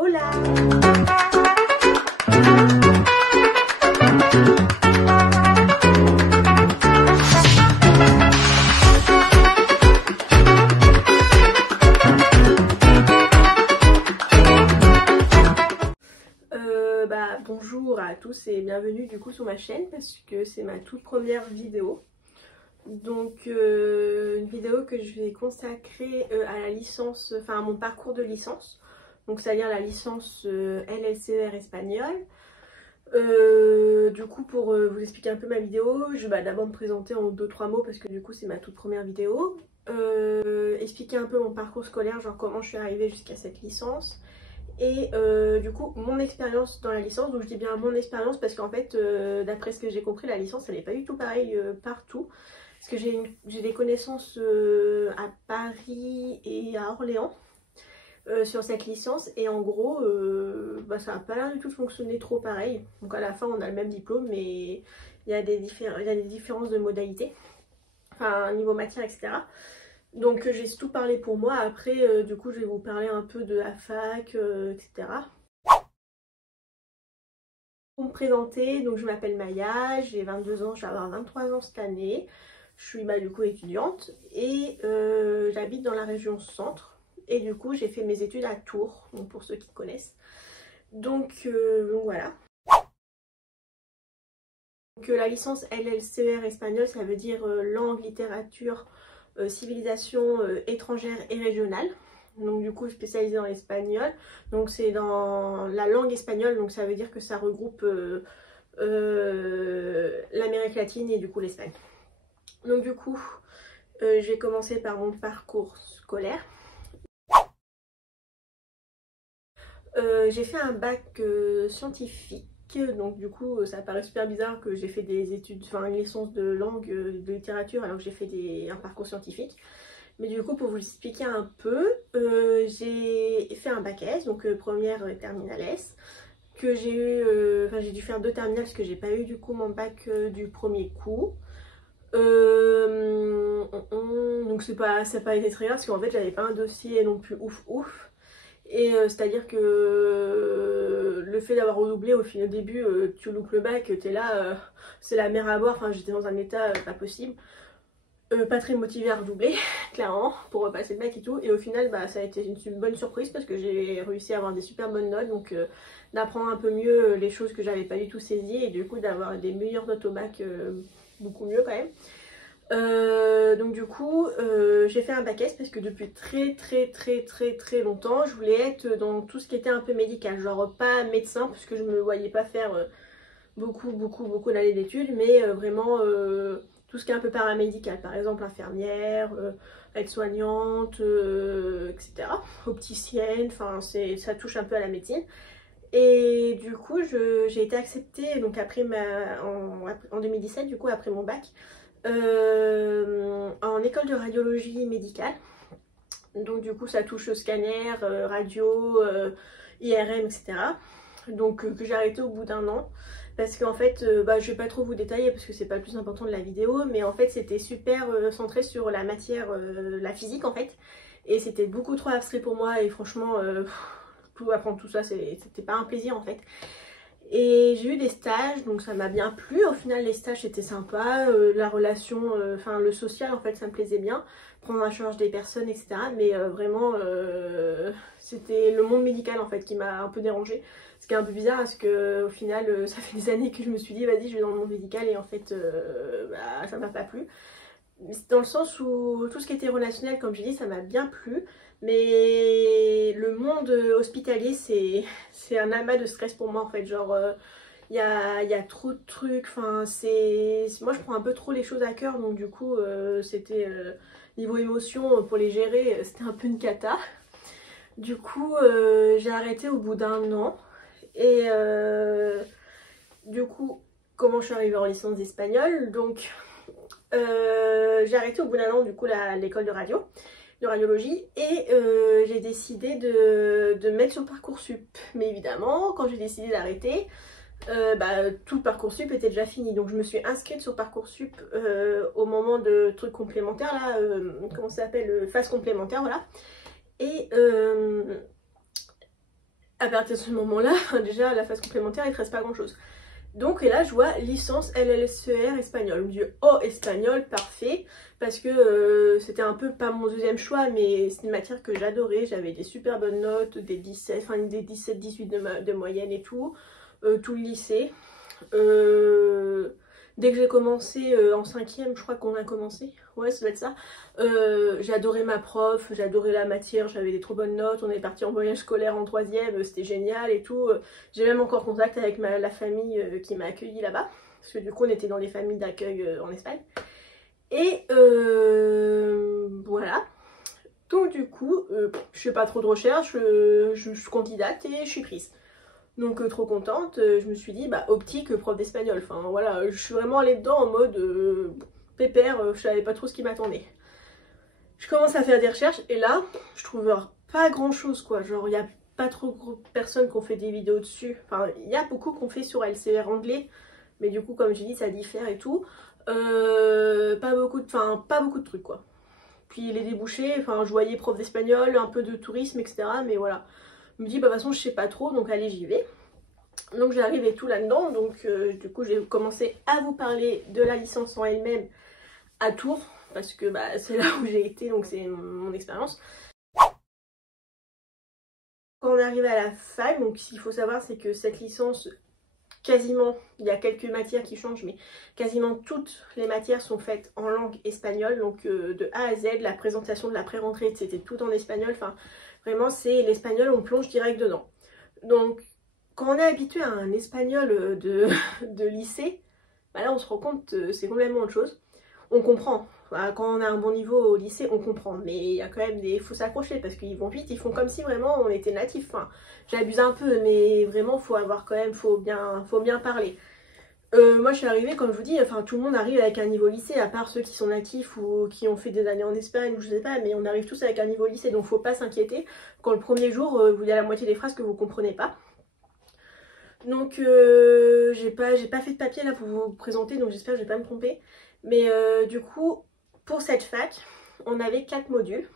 Hola! Bonjour à tous et bienvenue du coup sur ma chaîne parce que c'est ma toute première vidéo. Donc une vidéo que je vais consacrer à la licence, enfin à mon parcours de licence. Donc c'est-à-dire la licence LLCER espagnol. Du coup pour vous expliquer un peu ma vidéo, je vais d'abord me présenter en 2-3 mots parce que du coup c'est ma toute première vidéo. Expliquer un peu mon parcours scolaire, genre comment je suis arrivée jusqu'à cette licence. Et du coup mon expérience dans la licence, donc je dis bien mon expérience parce qu'en fait d'après ce que j'ai compris, la licence elle n'est pas du tout pareille partout. Parce que j'ai des connaissances à Paris et à Orléans sur cette licence et en gros ça n'a pas l'air du tout de fonctionner trop pareil. Donc à la fin on a le même diplôme mais il y a des différences de modalités, enfin niveau matière etc. Donc j'ai tout parlé pour moi, après du coup je vais vous parler un peu de la fac, etc. Pour me présenter, donc je m'appelle Maya, j'ai 22 ans, je vais avoir 23 ans cette année. Je suis du coup étudiante et j'habite dans la région centre. Et du coup j'ai fait mes études à Tours, donc pour ceux qui connaissent. Donc voilà. Donc la licence LLCER espagnol, ça veut dire langue, littérature, civilisation étrangère et régionale. Donc du coup spécialisée dans l'espagnol. Donc c'est dans la langue espagnole, donc ça veut dire que ça regroupe l'Amérique latine et du coup l'Espagne. Donc du coup j'ai commencé par mon parcours scolaire. J'ai fait un bac scientifique. Donc du coup ça paraît super bizarre que j'ai fait des études, enfin une licence de langue, de littérature alors que j'ai fait un parcours scientifique. Mais du coup pour vous expliquer un peu, j'ai fait un bac S, donc première terminale S, que j'ai eu, enfin j'ai dû faire 2 terminales parce que j'ai pas eu du coup mon bac du premier coup. Donc ça n'a pas été très grave parce qu'en fait j'avais pas un dossier non plus ouf. Et c'est-à-dire que le fait d'avoir redoublé au début, tu loupes le bac, t'es là, c'est la mer à boire, enfin j'étais dans un état pas possible. Pas très motivée à redoubler, clairement, pour repasser le bac et tout. Et au final, ça a été une bonne surprise parce que j'ai réussi à avoir des super bonnes notes. Donc d'apprendre un peu mieux les choses que j'avais pas du tout saisies et du coup d'avoir des meilleures notes au bac, beaucoup mieux quand même. Donc du coup j'ai fait un bac S parce que depuis très longtemps je voulais être dans tout ce qui était un peu médical, genre pas médecin parce que je me voyais pas faire beaucoup d'années d'études, mais vraiment tout ce qui est un peu paramédical, par exemple infirmière, aide-soignante, etc. Opticienne, enfin ça touche un peu à la médecine. Et du coup j'ai été acceptée donc après en 2017 du coup après mon bac en école de radiologie médicale. Donc du coup ça touche scanner, radio, IRM, etc. Donc que j'ai arrêté au bout d'1 an. Parce qu'en fait, je vais pas trop vous détailler parce que c'est pas le plus important de la vidéo. Mais en fait c'était super centré sur la matière, la physique en fait. Et c'était beaucoup trop abstrait pour moi et franchement, apprendre tout ça c'était pas un plaisir en fait. Et j'ai eu des stages, donc ça m'a bien plu. Au final, les stages c'était sympa, la relation, enfin le social en fait, ça me plaisait bien. Prendre en charge des personnes, etc. Mais vraiment, c'était le monde médical en fait qui m'a un peu dérangée. Ce qui est un peu bizarre parce que au final, ça fait des années que je me suis dit, vas-y, je vais dans le monde médical et en fait, ça m'a pas plu. Dans le sens où tout ce qui était relationnel, comme j'ai dit, ça m'a bien plu. Mais le monde hospitalier, c'est un amas de stress pour moi en fait. Genre, il y a trop de trucs. Enfin, moi, je prends un peu trop les choses à cœur. Donc, du coup, c'était niveau émotion, pour les gérer, c'était un peu une cata. Du coup, j'ai arrêté au bout d'1 an. Et du coup, comment je suis arrivée en licence d'espagnol? Donc, j'ai arrêté au bout d'1 an, du coup, l'école de radiologie et j'ai décidé de me mettre sur Parcoursup. Mais évidemment, quand j'ai décidé d'arrêter, tout le Parcoursup était déjà fini. Donc je me suis inscrite sur Parcoursup au moment de trucs complémentaires, là, comment ça s'appelle, phase complémentaire, voilà. Et à partir de ce moment-là, déjà la phase complémentaire il te reste pas grand chose. Donc et là je vois licence LLCR espagnol. Je me dis oh espagnol parfait parce que c'était un peu pas mon deuxième choix mais c'est une matière que j'adorais, j'avais des super bonnes notes, des 17, enfin des 17-18 de moyenne et tout, tout le lycée. Dès que j'ai commencé en 5e, je crois qu'on a commencé, ouais ça doit être ça, j'ai adoré ma prof, j'ai adoré la matière, j'avais des trop bonnes notes, on est parti en voyage scolaire en 3e, c'était génial et tout. J'ai même encore contact avec la famille qui m'a accueilli là-bas, parce que du coup on était dans les familles d'accueil en Espagne. Et voilà, donc du coup je fais pas trop de recherches, je suis candidate et je suis prise. Donc trop contente, je me suis dit bah optique prof d'espagnol, enfin voilà, je suis vraiment allée dedans en mode pépère, je savais pas trop ce qui m'attendait. Je commence à faire des recherches et là je trouve pas grand chose quoi, genre il y a pas trop de personnes qui ont fait des vidéos dessus, enfin il y a beaucoup qu'on fait sur LCR anglais, mais du coup comme j'ai dit ça diffère et tout, pas beaucoup de trucs quoi. Puis les débouchés, enfin je voyais prof d'espagnol, un peu de tourisme etc, mais voilà. Je me dis bah de toute façon je sais pas trop donc allez j'y vais. Donc j'arrive et tout là-dedans, donc du coup j'ai commencé à vous parler de la licence en elle-même à Tours, parce que bah, c'est là où j'ai été, donc c'est mon expérience. Quand on arrive à la fac, donc ce qu'il faut savoir c'est que cette licence, quasiment, il y a quelques matières qui changent, mais quasiment toutes les matières sont faites en langue espagnole, donc de A à Z, la présentation de la pré-rentrée, c'était tout en espagnol, enfin vraiment c'est l'espagnol, on plonge direct dedans. Donc quand on est habitué à un espagnol de lycée, bah là on se rend compte c'est complètement autre chose. On comprend, bah, quand on a un bon niveau au lycée on comprend, mais il y a quand même des... faut s'accrocher parce qu'ils vont vite, ils font comme si vraiment on était natif. Enfin, j'abuse un peu, mais vraiment faut avoir quand même, faut bien parler. Moi je suis arrivée, comme je vous dis, enfin tout le monde arrive avec un niveau lycée, à part ceux qui sont natifs ou qui ont fait des années en Espagne ou je sais pas, mais on arrive tous avec un niveau lycée, donc faut pas s'inquiéter quand le premier jour vous avez la moitié des phrases que vous comprenez pas. Donc j'ai pas fait de papier là pour vous présenter, donc j'espère que je vais pas me tromper. Mais du coup, pour cette fac, on avait 4 modules.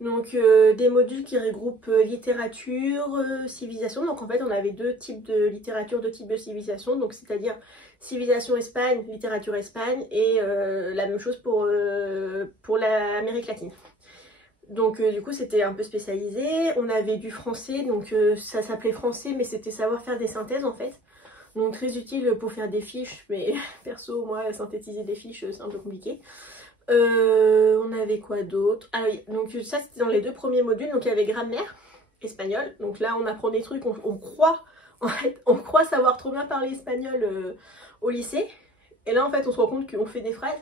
Donc des modules qui regroupent littérature, civilisation. Donc en fait on avait deux types de littérature, deux types de civilisation. Donc c'est-à-dire civilisation Espagne, littérature Espagne et la même chose pour l'Amérique latine. Donc du coup c'était un peu spécialisé, on avait du français, donc ça s'appelait français mais c'était savoir faire des synthèses en fait. Donc très utile pour faire des fiches, mais perso moi synthétiser des fiches c'est un peu compliqué. On avait quoi d'autre? Ah oui, donc ça c'était dans les 2 premiers modules, donc il y avait grammaire, espagnol, donc là on apprend des trucs, on croit, en fait, on croit savoir trop bien parler espagnol au lycée, et là en fait on se rend compte qu'on fait des phrases.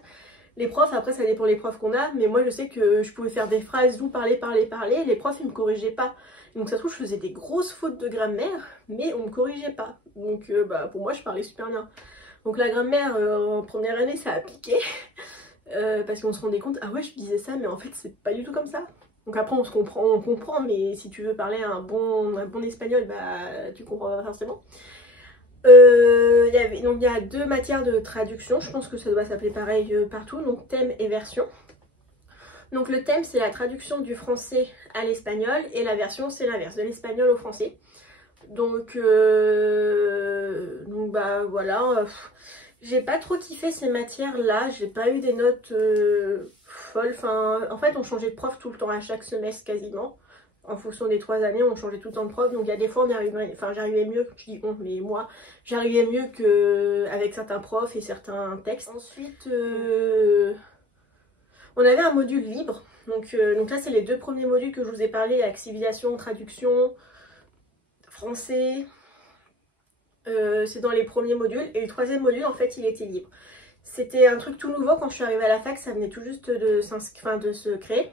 Les profs, après ça dépend les profs qu'on a, mais moi je sais que je pouvais faire des phrases où parler, les profs ils me corrigeaient pas. Donc ça se trouve je faisais des grosses fautes de grammaire, mais on me corrigeait pas. Donc bah, pour moi je parlais super bien. Donc la grammaire en première année ça a piqué, parce qu'on se rendait compte, ah ouais je disais ça mais en fait c'est pas du tout comme ça. Donc après on comprend, mais si tu veux parler un bon espagnol, bah tu comprends pas forcément. Donc il y a 2 matières de traduction, je pense que ça doit s'appeler pareil partout, donc thème et version. Donc le thème c'est la traduction du français à l'espagnol et la version c'est l'inverse, de l'espagnol au français. Donc bah voilà, j'ai pas trop kiffé ces matières là, j'ai pas eu des notes folles, enfin en fait on changeait de prof tout le temps à chaque semestre quasiment. En fonction des 3 années, on changeait tout le temps de prof, donc il y a des fois j'arrivais mieux, je dis on, mais moi j'arrivais mieux qu'avec certains profs et certains textes. Ensuite, on avait un module libre, donc là c'est les 2 premiers modules que je vous ai parlé, avec civilisation, traduction, français, c'est dans les premiers modules, et le 3e module en fait il était libre. C'était un truc tout nouveau quand je suis arrivée à la fac, ça venait tout juste de se créer.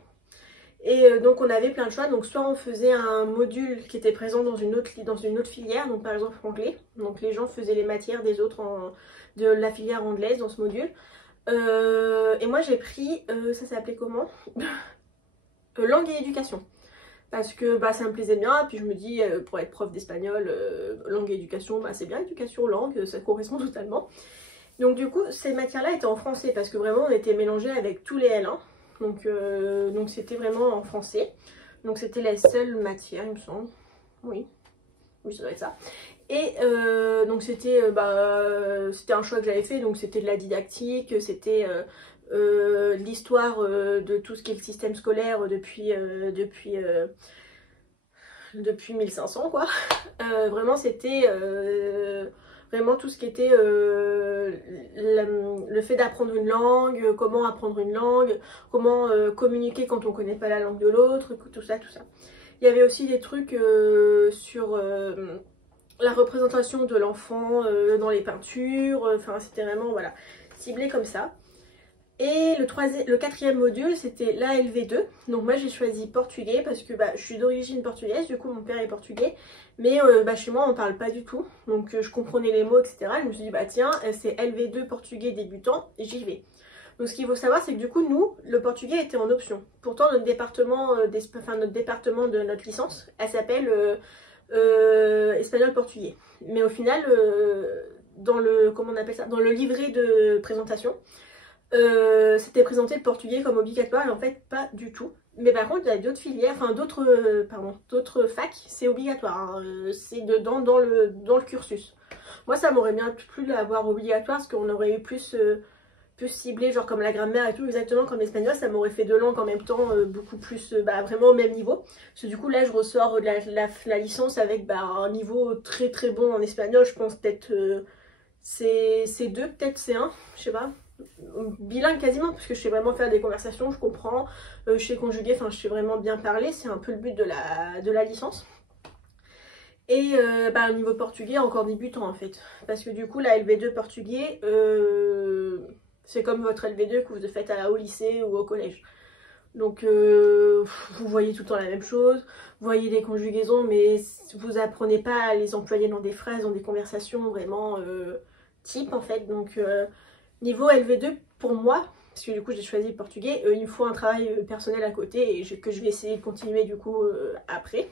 Et donc on avait plein de choix, donc soit on faisait un module qui était présent dans une autre filière, donc par exemple anglais, donc les gens faisaient les matières des autres de la filière anglaise dans ce module. Et moi j'ai pris, ça s'appelait comment? Langue et éducation. Parce que bah, ça me plaisait bien, et puis je me dis pour être prof d'espagnol, langue et éducation, bah, c'est bien, éducation, langue, ça correspond totalement. Donc du coup ces matières là étaient en français parce que vraiment on était mélangés avec tous les L1. Donc c'était vraiment en français. Donc c'était la seule matière, il me semble. Oui, oui, ça doit être ça. Et donc c'était c'était un choix que j'avais fait, donc c'était de la didactique, c'était l'histoire de tout ce qui est le système scolaire depuis 1500 quoi. Vraiment c'était vraiment tout ce qui était le fait d'apprendre une langue, comment apprendre une langue, comment communiquer quand on connaît pas la langue de l'autre, tout ça, tout ça. Il y avait aussi des trucs sur la représentation de l'enfant dans les peintures, enfin c'était vraiment voilà, ciblé comme ça. Et le quatrième module, c'était l'ALV2. Donc moi j'ai choisi portugais parce que je suis d'origine portugaise, du coup mon père est portugais. Mais chez moi on parle pas du tout. Donc je comprenais les mots, etc. Je me suis dit tiens, c'est LV2 portugais débutant, et j'y vais. Donc ce qu'il faut savoir, c'est que du coup nous, le portugais était en option. Pourtant notre département, notre département de notre licence, elle s'appelle espagnol-portugais. Mais au final, dans le, comment on appelle ça, dans le livret de présentation, c'était présenté le portugais comme obligatoire et en fait pas du tout. Mais par contre il y a d'autres filières, enfin d'autres facs, c'est obligatoire, hein. C'est dedans dans le cursus. Moi ça m'aurait bien plu d'avoir obligatoire parce qu'on aurait eu plus ciblé, genre comme la grammaire et tout, exactement comme l'espagnol, ça m'aurait fait deux langues en même temps, beaucoup plus, vraiment au même niveau. Parce que du coup là je ressors de la licence avec un niveau très très bon en espagnol, je pense peut-être C2, peut-être C1, je sais pas. Bilingue quasiment, parce que je sais vraiment faire des conversations, je comprends, je sais conjuguer, enfin je sais vraiment bien parler, c'est un peu le but de la licence. Et au niveau portugais, encore débutant en fait, parce que du coup la LV2 portugais, c'est comme votre LV2 que vous faites au lycée ou au collège. Donc vous voyez tout le temps la même chose, vous voyez des conjugaisons, mais vous apprenez pas à les employer dans des phrases, dans des conversations vraiment type en fait. Donc niveau LV2 pour moi, parce que du coup j'ai choisi le portugais, il me faut un travail personnel à côté et que je vais essayer de continuer du coup après.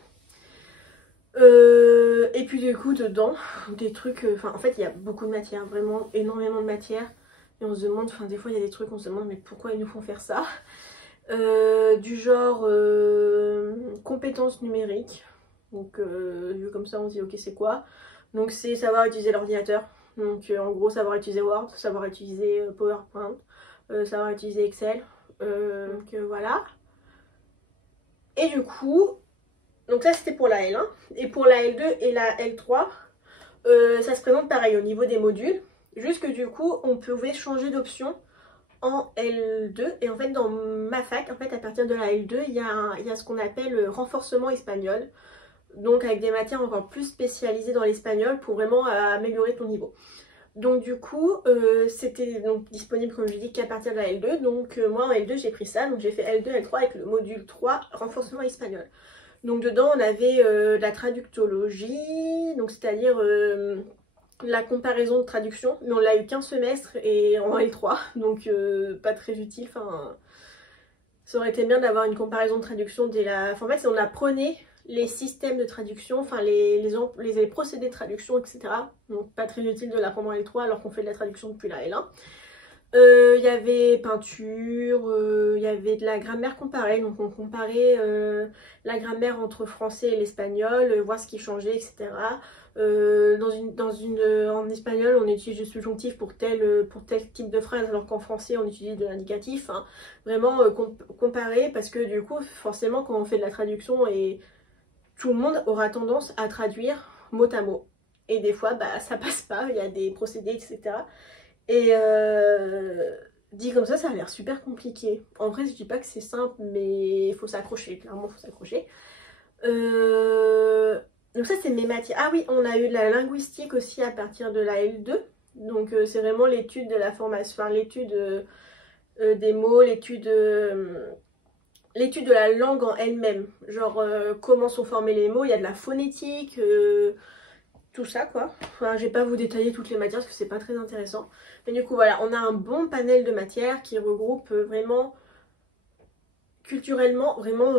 Et puis du coup dedans, des trucs, en fait il y a beaucoup de matière, vraiment énormément de matière. Et on se demande, des fois il y a des trucs, on se demande mais pourquoi ils nous font faire ça, du genre compétences numériques. Donc vu comme ça on se dit ok c'est quoi. Donc c'est savoir utiliser l'ordinateur. Donc en gros savoir utiliser Word, savoir utiliser PowerPoint, savoir utiliser Excel. Donc voilà. Et du coup, donc ça c'était pour la L1. Et pour la L2 et la L3, ça se présente pareil au niveau des modules. Juste que du coup on pouvait changer d'option en L2. Et en fait dans ma fac, en fait à partir de la L2, il y a ce qu'on appelle renforcement espagnol. Donc avec des matières encore plus spécialisées dans l'espagnol pour vraiment améliorer ton niveau. Donc du coup, c'était donc disponible comme je dis qu'à partir de la L2. Donc moi en L2 j'ai pris ça, donc j'ai fait L2, L3 avec le module 3, renforcement espagnol. Donc dedans on avait la traductologie, donc c'est-à-dire la comparaison de traduction, mais on l'a eu qu'un semestre et en L3, donc pas très utile. Enfin, ça aurait été bien d'avoir une comparaison de traduction dès la... en fait on apprenait les systèmes de traduction, les procédés de traduction, etc. Donc pas très utile de l'apprendre en L3 alors qu'on fait de la traduction depuis la L1. Il y avait peinture, il y avait de la grammaire comparée, donc on comparait la grammaire entre français et l'espagnol, voir ce qui changeait, etc. En espagnol, on utilise le subjonctif pour tel type de phrase, alors qu'en français, on utilise de l'indicatif. Hein. Vraiment comparer, parce que du coup, forcément, quand on fait de la traduction, et tout le monde aura tendance à traduire mot à mot. Et des fois, ça passe pas, il y a des procédés, etc. Et dit comme ça a l'air super compliqué. En vrai, je dis pas que c'est simple, mais il faut s'accrocher, clairement, il faut s'accrocher. Donc ça, c'est mes matières. Ah oui, on a eu de la linguistique aussi à partir de la L2. Donc c'est vraiment l'étude de la formation, enfin l'étude des mots, l'étude de la langue en elle-même. Genre comment sont formés les mots, il y a de la phonétique, tout ça quoi. Enfin, je vais pas vous détailler toutes les matières parce que c'est pas très intéressant. Mais du coup voilà, on a un bon panel de matières qui regroupe vraiment culturellement vraiment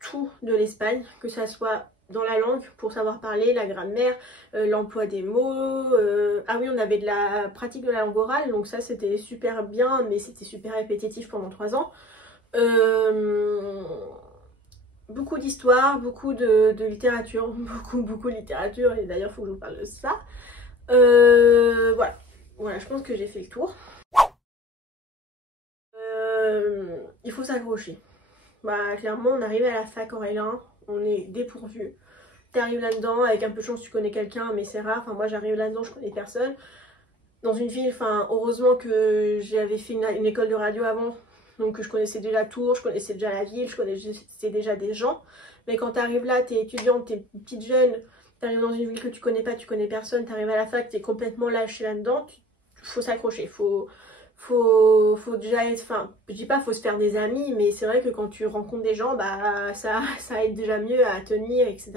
tout de l'Espagne, que ça soit dans la langue pour savoir parler, la grammaire, l'emploi des mots. Ah oui, on avait de la pratique de la langue orale, donc ça c'était super bien, mais c'était super répétitif pendant 3 ans. beaucoup d'histoire, beaucoup de littérature, beaucoup de littérature, et d'ailleurs il faut que je vous parle de ça. Voilà, je pense que j'ai fait le tour. Il faut s'accrocher. Bah clairement on arrive à la fac en L1, on est dépourvu. T'arrives là-dedans, avec un peu de chance tu connais quelqu'un, mais c'est rare. Enfin moi j'arrive là-dedans, je connais personne. Dans une ville, enfin heureusement que j'avais fait une école de radio avant, donc je connaissais déjà Tours, je connaissais déjà la ville, je connaissais déjà des gens. Mais quand t'arrives là, t'es étudiante, t'es petite jeune, t'arrives dans une ville que tu connais personne, t'arrives à la fac, t'es complètement lâché là-dedans, faut s'accrocher, faut déjà être, enfin je dis pas faut se faire des amis, mais c'est vrai que quand tu rencontres des gens, bah ça aide déjà mieux à tenir, etc.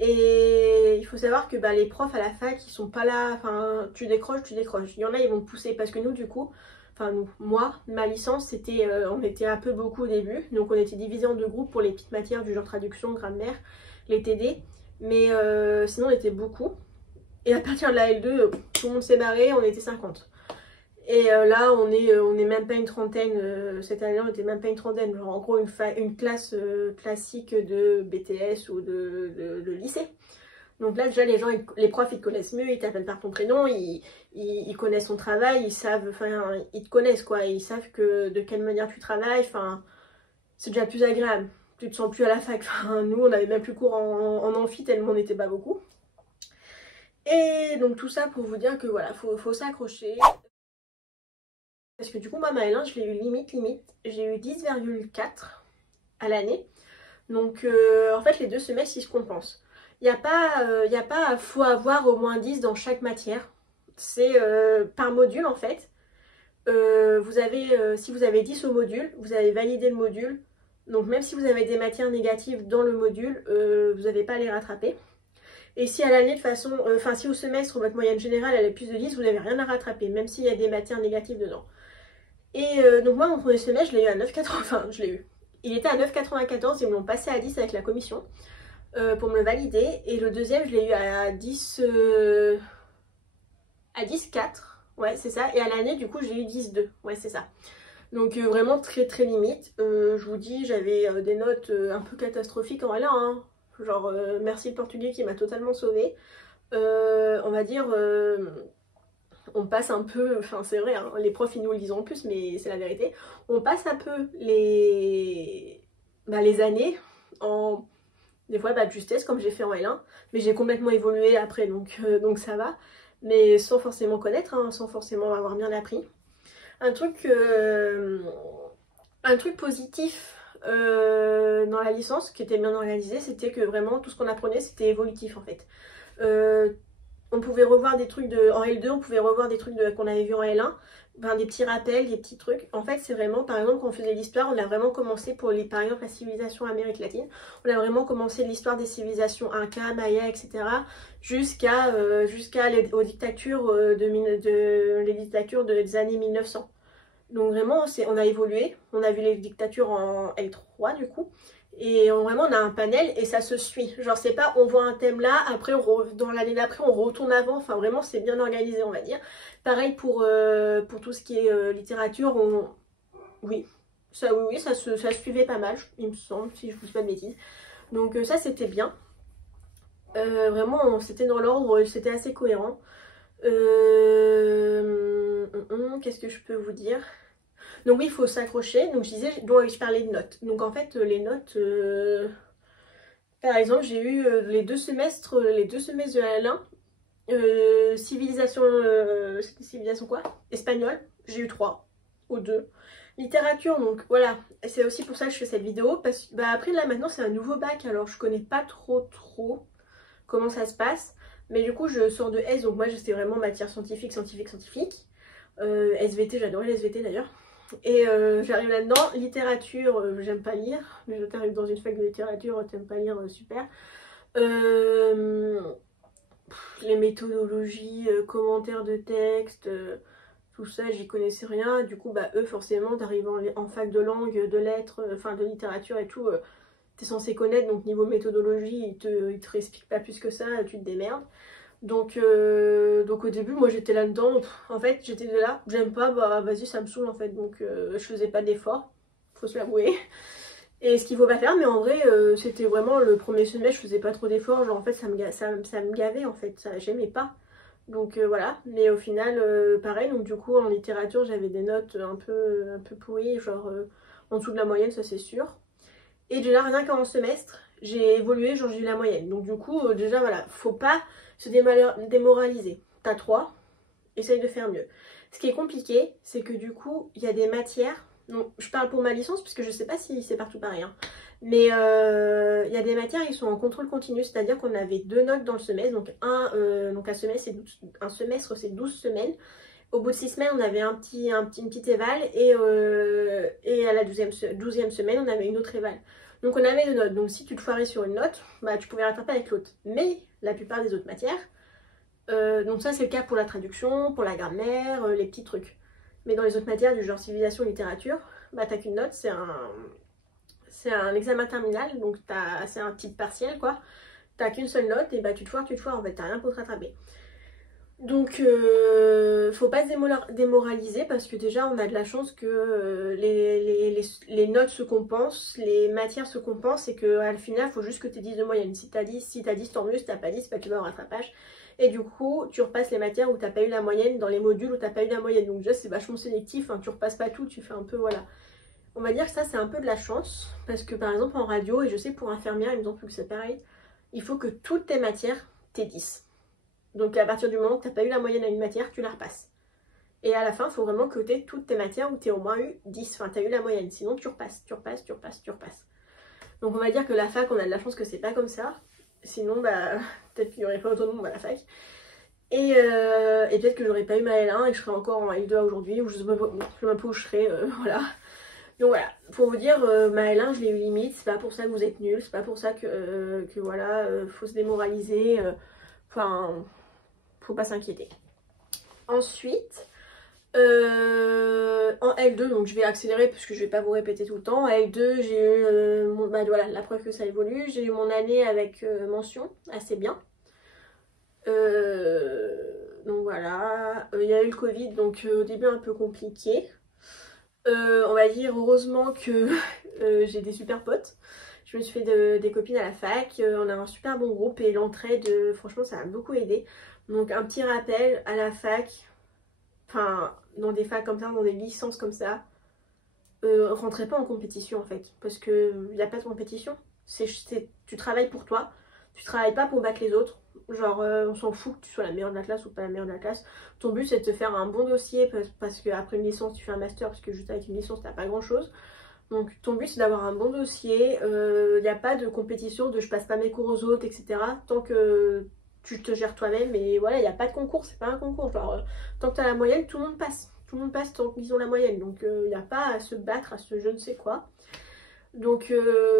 Et il faut savoir que bah, les profs à la fac, ils sont pas là, enfin tu décroches. Il y en a, ils vont te pousser parce que nous du coup, enfin nous, moi, ma licence, c'était, on était un peu beaucoup au début, donc on était divisé en deux groupes pour les petites matières du genre traduction, grammaire, les TD, mais sinon on était beaucoup. Et à partir de la L2, tout le monde s'est barré, on était 50. Et là, on est même pas une trentaine. Cette année, on était même pas une trentaine. Genre, en gros, une classe classique de BTS ou de lycée. Donc là, déjà, les profs, ils te connaissent mieux, ils t'appellent par ton prénom, ils connaissent ton travail, ils savent, enfin, ils te connaissent, quoi. Ils savent de quelle manière tu travailles, enfin, c'est déjà plus agréable. Tu te sens plus à la fac. Enfin, nous, on avait même plus cours en amphi, tellement on n'était pas beaucoup. Et donc, tout ça pour vous dire que voilà, faut s'accrocher. Parce que du coup, moi, ma L1, je l'ai eu limite. J'ai eu 10,4 à l'année. Donc, en fait, les 2 semestres, ils se compensent. Il n'y a pas, faut avoir au moins 10 dans chaque matière. C'est par module, en fait. Si vous avez 10 au module, vous avez validé le module. Donc, même si vous avez des matières négatives dans le module, vous n'avez pas à les rattraper. Et si à l'année, de façon, si au semestre, votre moyenne générale, elle est plus de 10, vous n'avez rien à rattraper, même s'il y a des matières négatives dedans. Et donc moi, mon premier semestre, je l'ai eu à 9,80. Enfin, je l'ai eu. Il était à 9,94, ils me l'ont passé à 10 avec la commission pour me le valider. Et le deuxième, je l'ai eu à 10... à 10,4. Ouais, c'est ça. Et à l'année, du coup, j'ai eu 10,2. Ouais, c'est ça. Donc vraiment très très limite. Je vous dis, j'avais des notes un peu catastrophiques en L1. Hein. Genre, merci le portugais qui m'a totalement sauvée. On va dire... on passe un peu, enfin c'est vrai, hein, les profs ils nous le disent en plus, mais c'est la vérité, on passe un peu les années en des fois de justesse comme j'ai fait en L1, mais j'ai complètement évolué après donc ça va, mais sans forcément connaître, hein, sans forcément avoir bien appris. Un truc positif dans la licence qui était bien organisé, c'était que vraiment tout ce qu'on apprenait c'était évolutif en fait. On pouvait revoir des trucs en L2, on pouvait revoir des trucs qu'on avait vu en L1, enfin, des petits rappels, des petits trucs. En fait, c'est vraiment, par exemple, quand on faisait l'histoire, on a vraiment commencé par exemple, la civilisation Amérique latine. On a vraiment commencé l'histoire des civilisations Inca, Maya, etc. jusqu'à aux dictatures, les dictatures des années 1900. Donc vraiment, on a évolué. On a vu les dictatures en L3 du coup. Et vraiment on a un panel et ça se suit. Genre c'est pas on voit un thème là, après dans l'année d'après on retourne avant. Enfin vraiment c'est bien organisé on va dire. Pareil pour tout ce qui est littérature. Oui, ça suivait pas mal il me semble si je ne dis pas de bêtises. Donc ça c'était bien. Vraiment c'était dans l'ordre, c'était assez cohérent. Qu'est-ce que je peux vous dire ? Donc oui, il faut s'accrocher. Donc je disais, je parlais de notes. Donc en fait, les notes, par exemple, j'ai eu les deux semestres de L1, civilisation, c'était civilisation quoi? Espagnol, j'ai eu 3 ou 2. Littérature, donc voilà, c'est aussi pour ça que je fais cette vidéo. Parce que après là maintenant c'est un nouveau bac, alors je connais pas trop comment ça se passe. Mais du coup je sors de S, donc moi c'était vraiment matière scientifique. SVT, j'adorais les SVT d'ailleurs. Et j'arrive là-dedans, littérature, j'aime pas lire. Déjà t'arrives dans une fac de littérature, t'aimes pas lire, super. Les méthodologies, commentaires de texte, tout ça j'y connaissais rien. Du coup bah eux forcément t'arrives en fac de langue, de lettres, enfin de littérature et tout, t'es censé connaître, donc niveau méthodologie ils te réexpliquent pas plus que ça, tu te démerdes. Donc au début moi j'étais là-dedans, en fait j'étais de là, j'aime pas, bah vas-y ça me saoule en fait, donc je faisais pas d'effort, faut se l'avouer. Et ce qu'il faut pas faire, mais en vrai, c'était vraiment le premier semestre, je faisais pas trop d'efforts, genre en fait ça me gavait en fait, ça j'aimais pas. Donc voilà, mais au final, pareil, donc du coup en littérature j'avais des notes un peu pourries, genre en dessous de la moyenne, ça c'est sûr. Et déjà rien qu'en semestre, j'ai évolué, genre j'ai eu la moyenne. Donc du coup, déjà voilà, faut pas se démoraliser. T'as 3, essaye de faire mieux. Ce qui est compliqué, c'est que du coup, il y a des matières, donc je parle pour ma licence, parce que je sais pas si c'est partout pareil, hein, mais il y a des matières, ils sont en contrôle continu, c'est-à-dire qu'on avait 2 notes dans le semestre, donc un semestre c'est 12 semaines. Au bout de 6 semaines, on avait une petite éval et à la 12e semaine, on avait une autre éval. Donc on avait 2 notes. Donc si tu te foirais sur une note, bah, tu pouvais rattraper avec l'autre. Mais la plupart des autres matières, donc ça c'est le cas pour la traduction, pour la grammaire, les petits trucs. Mais dans les autres matières du genre civilisation, littérature, bah t'as qu'une note, c'est un examen terminal, donc c'est un type partiel quoi. T'as qu'une seule note et bah tu te foires en fait, t'as rien pour te rattraper. Donc faut pas se démoraliser parce que déjà on a de la chance que les notes se compensent, les matières se compensent et qu'à le final il faut juste que tu aies 10 de moyenne. Si t'as 10 tant mieux, si t'as pas 10 bah, tu vas au rattrapage. Et du coup tu repasses les matières où t'as pas eu la moyenne dans les modules où t'as pas eu la moyenne. Donc déjà c'est vachement sélectif, hein, tu repasses pas tout, tu fais un peu voilà. On va dire que ça c'est un peu de la chance parce que par exemple en radio, et je sais pour infirmière il me semble que c'est pareil, il faut que toutes tes matières t'aies 10. Donc à partir du moment que tu n'as pas eu la moyenne à une matière, tu la repasses. Et à la fin, il faut vraiment que tu aies toutes tes matières où tu as au moins eu 10. Enfin, tu as eu la moyenne. Sinon, tu repasses. Donc on va dire que la fac, on a de la chance que c'est pas comme ça. Sinon, bah, peut-être qu'il n'y aurait pas autant de monde à la fac. Et peut-être que j'aurais pas eu ma L1 et que je serais encore en L2 aujourd'hui. Ou je sais même pas où je serais. Voilà. Donc voilà, pour vous dire, ma L1, je l'ai eu limite. C'est pas pour ça que vous êtes nuls. C'est pas pour ça que voilà, faut se démoraliser. Enfin... faut pas s'inquiéter. Ensuite, en L2, donc je vais accélérer parce que je vais pas vous répéter tout le temps. En L2, j'ai eu bah voilà, la preuve que ça évolue. J'ai eu mon année avec mention, assez bien. Donc voilà, il y a eu le Covid, donc au début un peu compliqué. On va dire heureusement que j'ai des super potes. Je me suis fait des copines à la fac, on a un super bon groupe et l'entraide, franchement ça a beaucoup aidé. Donc un petit rappel à la fac, enfin dans des facs comme ça, dans des licences comme ça, rentrez pas en compétition en fait, parce que il n'y a pas de compétition. Tu travailles pour toi, tu travailles pas pour battre les autres. Genre on s'en fout que tu sois la meilleure de la classe ou pas la meilleure de la classe. Ton but c'est de te faire un bon dossier parce qu'après une licence tu fais un master, parce que juste avec une licence t'as pas grand chose. Donc ton but c'est d'avoir un bon dossier, il n'y a pas de compétition de je passe pas mes cours aux autres, etc. Tant que tu te gères toi-même, et voilà, il n'y a pas de concours, c'est pas un concours. Genre, tant que tu as la moyenne, tout le monde passe. Tout le monde passe tant qu'ils ont la moyenne. Donc il n'y a pas à se battre, à ce je ne sais quoi. Donc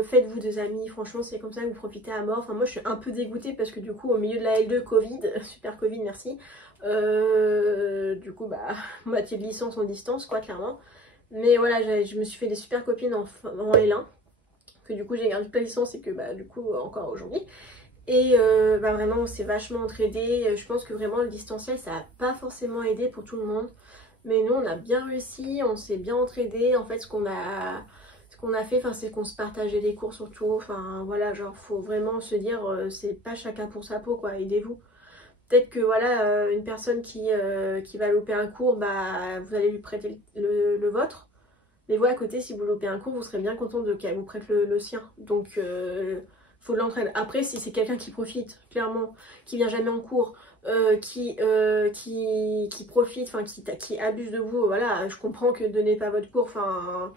faites-vous des amis, franchement c'est comme ça que vous profitez à mort. Enfin moi je suis un peu dégoûtée parce que du coup au milieu de la L2 Covid, super Covid merci, du coup bah moitié de licence en distance quoi clairement. Mais voilà je me suis fait des super copines en L1 que du coup j'ai gardé toute la licence et que bah du coup encore aujourd'hui. Et bah vraiment on s'est vachement entraidé. Je pense que vraiment le distanciel ça n'a pas forcément aidé pour tout le monde. Mais nous on a bien réussi, on s'est bien entraidé. En fait ce qu'on a fait, c'est qu'on se partageait les cours surtout. Enfin voilà, genre faut vraiment se dire c'est pas chacun pour sa peau quoi, aidez-vous. Peut-être que voilà, une personne qui va louper un cours, bah vous allez lui prêter le vôtre. Mais vous à côté, si vous loupez un cours, vous serez bien content qu'elle vous prête le sien. Donc faut de l'entraide. Après, si c'est quelqu'un qui profite, clairement, qui vient jamais en cours, qui profite, enfin qui abuse de vous, voilà, je comprends que donnez pas votre cours, enfin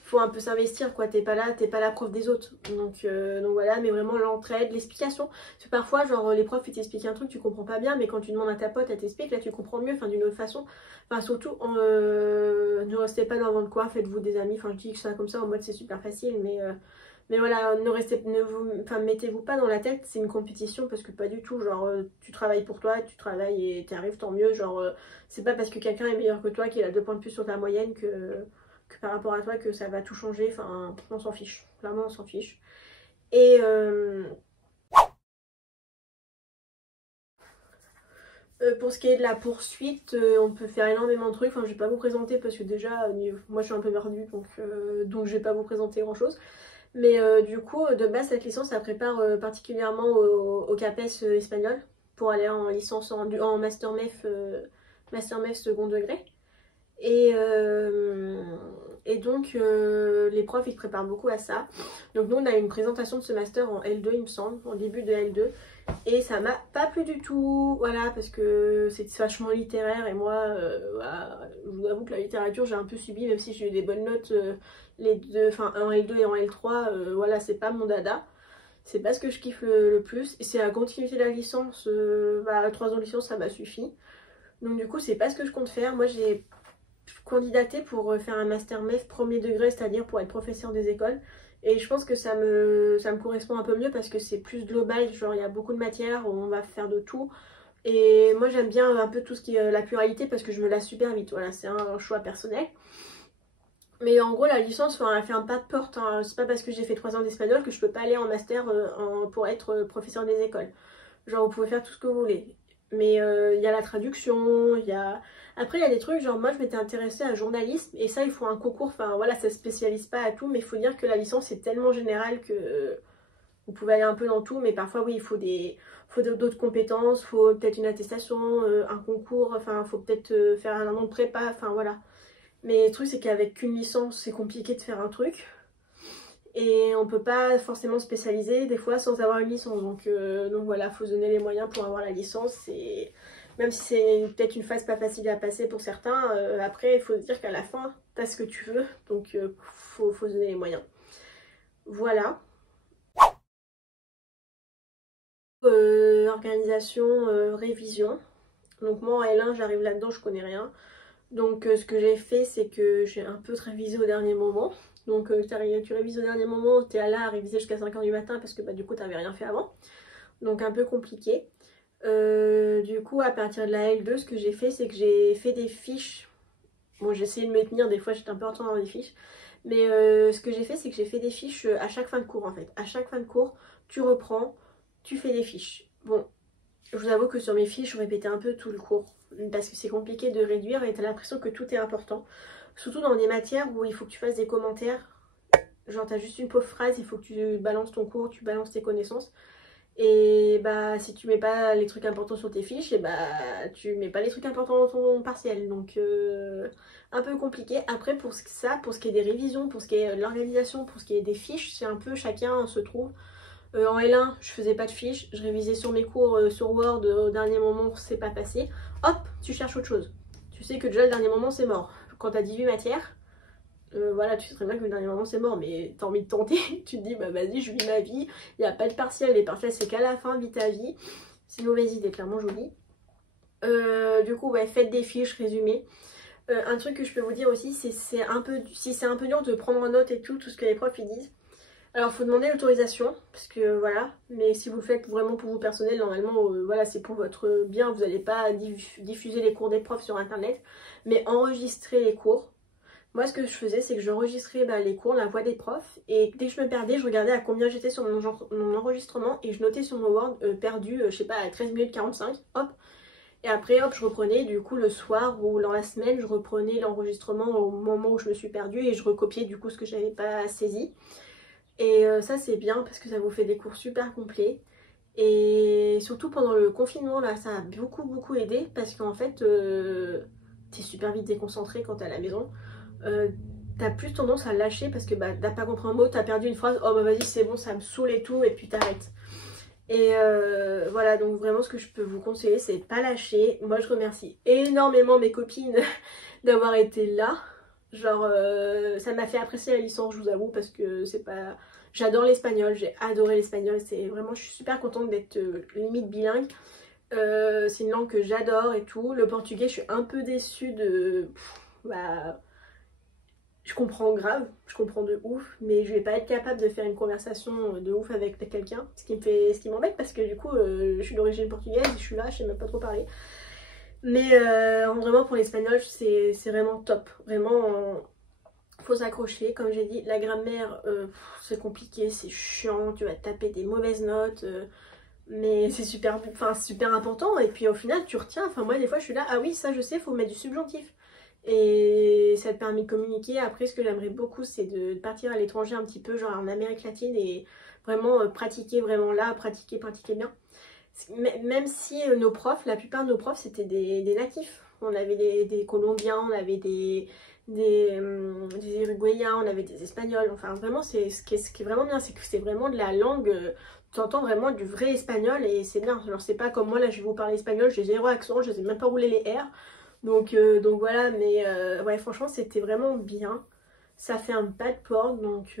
faut un peu s'investir quoi, t'es pas la prof des autres. Donc voilà, mais vraiment l'entraide, l'explication. Parce que parfois, genre les profs ils t'expliquent un truc, tu comprends pas bien, mais quand tu demandes à ta pote, elle t'explique, là tu comprends mieux, enfin d'une autre façon. Enfin surtout, ne restez pas dans votre coin, faites-vous des amis, enfin je dis que ça comme ça en mode c'est super facile, mais voilà, mettez-vous pas dans la tête, c'est une compétition parce que pas du tout, genre tu travailles pour toi, tu travailles et t'arrives tant mieux, genre c'est pas parce que quelqu'un est meilleur que toi qu'il a 2 points de plus sur ta moyenne que par rapport à toi que ça va tout changer, enfin on s'en fiche, clairement on s'en fiche. Et pour ce qui est de la poursuite, on peut faire énormément de trucs, enfin je vais pas vous présenter parce que déjà moi je suis un peu perdue donc je vais pas vous présenter grand chose. Mais du coup, de base, cette licence, ça prépare particulièrement au CAPES espagnol pour aller en licence en Master Master MEF second degré. Et, euh, et donc, les profs, ils te préparent beaucoup à ça. Donc, nous, on a eu une présentation de ce master en L2, il me semble, en début de L2. Et ça m'a pas plu du tout, voilà, parce que c'est vachement littéraire. Et moi, voilà, je vous avoue que la littérature, j'ai un peu subi, même si j'ai eu des bonnes notes, les deux, enfin, en L2 et en L3, voilà, c'est pas mon dada. C'est pas ce que je kiffe le plus. Et c'est la continuité de la licence, 3 ans de licence, ça m'a suffi. Donc, du coup, c'est pas ce que je compte faire. Moi, j'ai candidaté pour faire un master MEF premier degré, c'est-à-dire pour être professeur des écoles. Et je pense que ça me correspond un peu mieux parce que c'est plus global, genre il y a beaucoup de matières, on va faire de tout. Et moi j'aime bien un peu tout ce qui est la pluralité parce que je me lasse super vite, voilà, c'est un choix personnel. Mais en gros la licence, enfin, elle fait un pas de porte, hein. C'est pas parce que j'ai fait 3 ans d'espagnol que je peux pas aller en master pour être professeur des écoles. Genre vous pouvez faire tout ce que vous voulez. Mais il y a la traduction, il y a... Après il y a des trucs, genre moi je m'étais intéressée à journalisme et ça il faut un concours, enfin voilà ça se spécialise pas à tout mais il faut dire que la licence est tellement générale que vous pouvez aller un peu dans tout mais parfois oui il faut d'autres compétences, il faut peut-être une attestation, un concours, enfin il faut peut-être faire un an de prépa, enfin voilà. Mais le truc c'est qu'avec qu'une licence c'est compliqué de faire un truc. Et on peut pas forcément spécialiser des fois sans avoir une licence. Donc voilà, faut se donner les moyens pour avoir la licence. Et même si c'est peut-être une phase pas facile à passer pour certains, après il faut se dire qu'à la fin, t'as ce que tu veux. Donc faut se donner les moyens. Voilà. Organisation, révision. Donc moi en L1 j'arrive là-dedans, je connais rien. Donc ce que j'ai fait c'est que j'ai un peu révisé au dernier moment. Donc tu révises au dernier moment, tu es là à réviser jusqu'à 5 h du matin parce que bah, du coup tu n'avais rien fait avant. Donc un peu compliqué. Du coup à partir de la L2 ce que j'ai fait c'est que j'ai fait des fiches. Bon j'ai essayé de me tenir, des fois j'étais un peu en retard dans les fiches. Mais ce que j'ai fait c'est que j'ai fait des fiches à chaque fin de cours en fait. À chaque fin de cours tu reprends, tu fais des fiches. Bon je vous avoue que sur mes fiches je répétais un peu tout le cours. Parce que c'est compliqué de réduire et tu as l'impression que tout est important. Surtout dans des matières où il faut que tu fasses des commentaires. Genre t'as juste une pauvre phrase, il faut que tu balances ton cours, tu balances tes connaissances. Et bah si tu mets pas les trucs importants sur tes fiches, et bah tu mets pas les trucs importants dans ton partiel. Donc un peu compliqué. Après pour ce qui est des révisions, pour ce qui est de l'organisation, pour ce qui est des fiches, c'est un peu chacun se trouve. En L1, je faisais pas de fiches, je révisais sur mes cours sur Word, au dernier moment c'est pas passé. Hop, tu cherches autre chose. Tu sais que déjà le dernier moment c'est mort. Quand t'as 18 matières, voilà, tu sais très bien que le dernier moment c'est mort, mais t'as envie de tenter, tu te dis bah vas-y je vis ma vie, il n'y a pas de partiel, les partiels c'est qu'à la fin, vis ta vie. C'est une mauvaise idée, clairement je vous dis. Du coup ouais, faites des fiches, résumés. Un truc que je peux vous dire aussi, si c'est un peu dur de prendre en note et tout ce que les profs ils disent. Alors faut demander l'autorisation, parce que voilà, mais si vous le faites vraiment pour vous personnel, normalement voilà c'est pour votre bien, vous n'allez pas diffuser les cours des profs sur internet, mais enregistrer les cours. Moi ce que je faisais c'est que j'enregistrais les cours, la voix des profs, et dès que je me perdais, je regardais à combien j'étais sur mon enregistrement, et je notais sur mon Word perdu, je sais pas, à 13 minutes 45, hop, et après hop je reprenais, du coup le soir ou dans la semaine, je reprenais l'enregistrement au moment où je me suis perdue, et je recopiais du coup ce que j'avais pas saisi. Et ça c'est bien parce que ça vous fait des cours super complets. Et surtout pendant le confinement là, ça a beaucoup aidé parce qu'en fait t'es super vite déconcentré quand t'es à la maison. T'as plus tendance à lâcher parce que bah t'as pas compris un mot, t'as perdu une phrase, oh bah vas-y c'est bon ça me saoule et tout et puis t'arrêtes. Et voilà, donc vraiment ce que je peux vous conseiller c'est de pas lâcher. Moi je remercie énormément mes copines d'avoir été là. Genre ça m'a fait apprécier la licence, je vous avoue, parce que c'est pas... J'adore l'espagnol, j'ai adoré l'espagnol, c'est vraiment, je suis super contente d'être limite bilingue. C'est une langue que j'adore et tout. Le portugais, je suis un peu déçue de... bah, je comprends grave, je comprends de ouf, mais je vais pas être capable de faire une conversation de ouf avec quelqu'un, ce qui m'embête parce que du coup, je suis d'origine portugaise, je suis là, je sais même pas trop parler. Mais vraiment pour l'espagnol c'est vraiment top, vraiment faut s'accrocher. Comme j'ai dit, la grammaire c'est compliqué, c'est chiant, tu vas te taper des mauvaises notes, mais c'est super, super important et puis au final tu retiens. Enfin moi des fois je suis là, ah oui ça je sais, faut mettre du subjonctif. Et ça te permet de communiquer. Après, ce que j'aimerais beaucoup, c'est de partir à l'étranger un petit peu, genre en Amérique latine, et vraiment pratiquer vraiment là, pratiquer bien. Même si nos profs, la plupart de nos profs, c'était des natifs. On avait des Colombiens, on avait des Uruguayens, on avait des Espagnols. Enfin, vraiment, ce qui est vraiment bien, c'est que c'est vraiment de la langue. Tu entends vraiment du vrai espagnol et c'est bien. Alors, c'est pas comme moi, là, je vais vous parler espagnol, j'ai zéro accent, je sais même pas rouler les R. Donc voilà, mais ouais, franchement, c'était vraiment bien. Ça fait un pas de porte, donc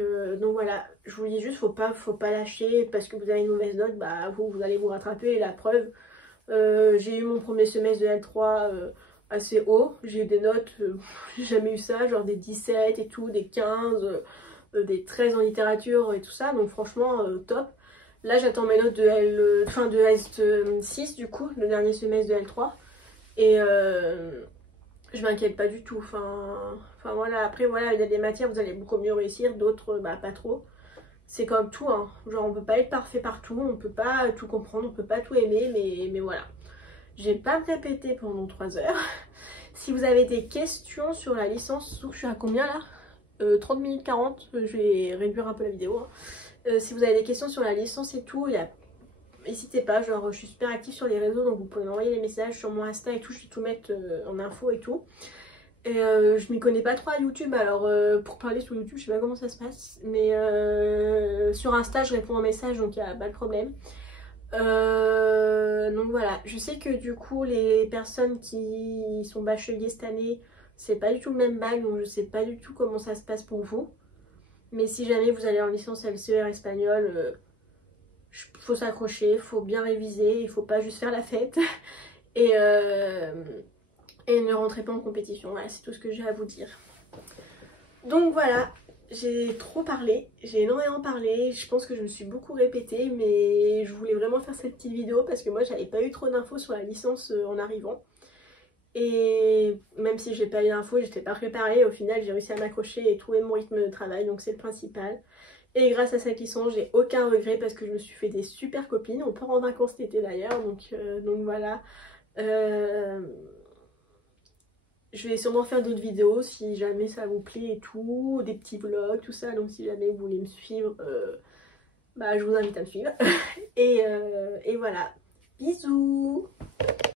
voilà. Je vous dis juste, faut pas lâcher parce que vous avez une mauvaise note, bah vous allez vous rattraper. Et la preuve, j'ai eu mon premier semestre de L3 assez haut. J'ai eu des notes, j'ai jamais eu ça, genre des 17 et tout, des 15, des 13 en littérature et tout ça. Donc franchement, top. Là, j'attends mes notes de S6 du coup, le dernier semestre de L3. Et je m'inquiète pas du tout. Enfin voilà, après voilà, il y a des matières vous allez beaucoup mieux réussir, d'autres bah pas trop. C'est comme tout, hein. Genre on peut pas être parfait partout, on peut pas tout comprendre, on peut pas tout aimer, mais voilà. J'ai pas répété pendant 3 heures. Si vous avez des questions sur la licence, surtout que je suis à combien là 30 minutes 40, je vais réduire un peu la vidéo. Hein. Si vous avez des questions sur la licence et tout, n'hésitez pas, genre je suis super active sur les réseaux, donc vous pouvez m'envoyer des messages sur mon Insta et tout, je vais tout mettre en info et tout. Et je m'y connais pas trop à YouTube, alors pour parler sur YouTube, je sais pas comment ça se passe, mais sur Insta je réponds aux messages, donc il n'y a pas de problème. Donc voilà, je sais que du coup les personnes qui sont bacheliers cette année, c'est pas du tout le même bac, donc je sais pas du tout comment ça se passe pour vous. Mais si jamais vous allez en licence LCR espagnol, faut s'accrocher, faut bien réviser, il faut pas juste faire la fête. Et, et ne rentrez pas en compétition, voilà, c'est tout ce que j'ai à vous dire. Donc voilà, j'ai trop parlé, j'ai énormément parlé, je pense que je me suis beaucoup répétée, mais je voulais vraiment faire cette petite vidéo parce que moi j'avais pas eu trop d'infos sur la licence en arrivant. Et même si j'ai pas eu d'infos, j'étais pas préparée, au final j'ai réussi à m'accrocher et trouver mon rythme de travail, donc c'est le principal. Et grâce à cette licence, j'ai aucun regret parce que je me suis fait des super copines. On part en vacances cet été d'ailleurs, donc voilà. Je vais sûrement faire d'autres vidéos si jamais ça vous plaît et tout, des petits vlogs, tout ça. Donc si jamais vous voulez me suivre, bah je vous invite à me suivre. Et voilà. Bisous!